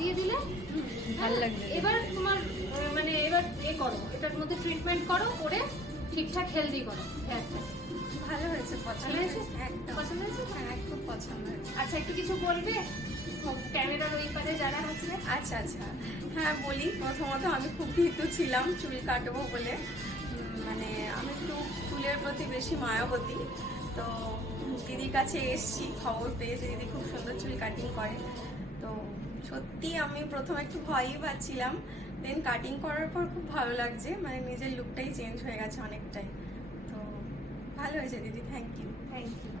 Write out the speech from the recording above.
দিয়ে দিলে ভালো লাগবে। এবার তোমার মানে এবার করো, এটার মধ্যে ট্রিটমেন্ট করো, করে ঠিকঠাক হেলদি করো হেয়ারটা। ভালো হয়েছে, পছন্দ হয়েছে, একদম পছন্দ হয়েছে। হ্যাঁ, খুব পছন্দ হয়েছে। আচ্ছা, একটু কিছু বলবে ক্যামেরার ওই পারে যারা আছে? আচ্ছা আচ্ছা, হ্যাঁ বলি। প্রথমত আমি খুব ভীতু ছিলাম চুল কাটবো বলে, মানে আমি একটু চুলের প্রতি বেশি মায়াবতী। তো দিদির কাছে এসছি, খবর পেয়েছি দিদি খুব সুন্দর চুল কাটিং করে। তো সত্যি আমি প্রথমে একটু ভয়ই পাচ্ছিলাম, দেন কাটিং করার পর খুব ভালো লাগছে, মানে নিজের লুকটাই চেঞ্জ হয়ে গেছে অনেকটাই। তো ভালো হয়েছে দিদি, থ্যাংক ইউ। Thank you.